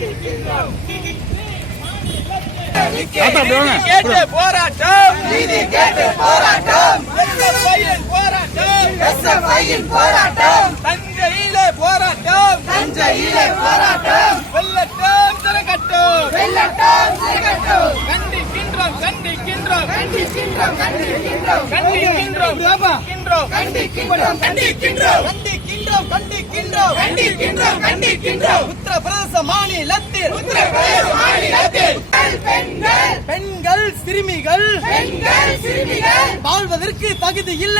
கண்டிக்கின்றோம் கண்டிக்கின்றோம். போராட்டம் நீதி கேட்டு போராட்டம் போராட்டம் போராட்டம் தஞ்சையிலே போராட்டம் தஞ்சையிலே போராட்டம் வெள்ளட்டம் திறக்கட்டும் வெள்ளட்டம் சிறுகட்டும் கண்டிக்கின்றோம் கண்டிக்கின்றோம் கண்டிக்கின்றோம் கண்டிக்கின்றோம் கண்டிக்கின்றோம் கண்டிக்கின்றோம் கண்டிக்கின்றோம் கண்டிக்கின்றோம் கண்டிக்கின்றோம் கண்டிக்கின்றோம் கண்டிக்கின்றோம். உத்தரப்பிரதேச மாநிலத்தில் உத்தரப்பிரதேச மாநிலத்தில் பெண்கள் பெண்கள் சிறுமிகள் பெண்கள் சிறுமிகள் வாழ்வதற்கு தகுதி இல்ல.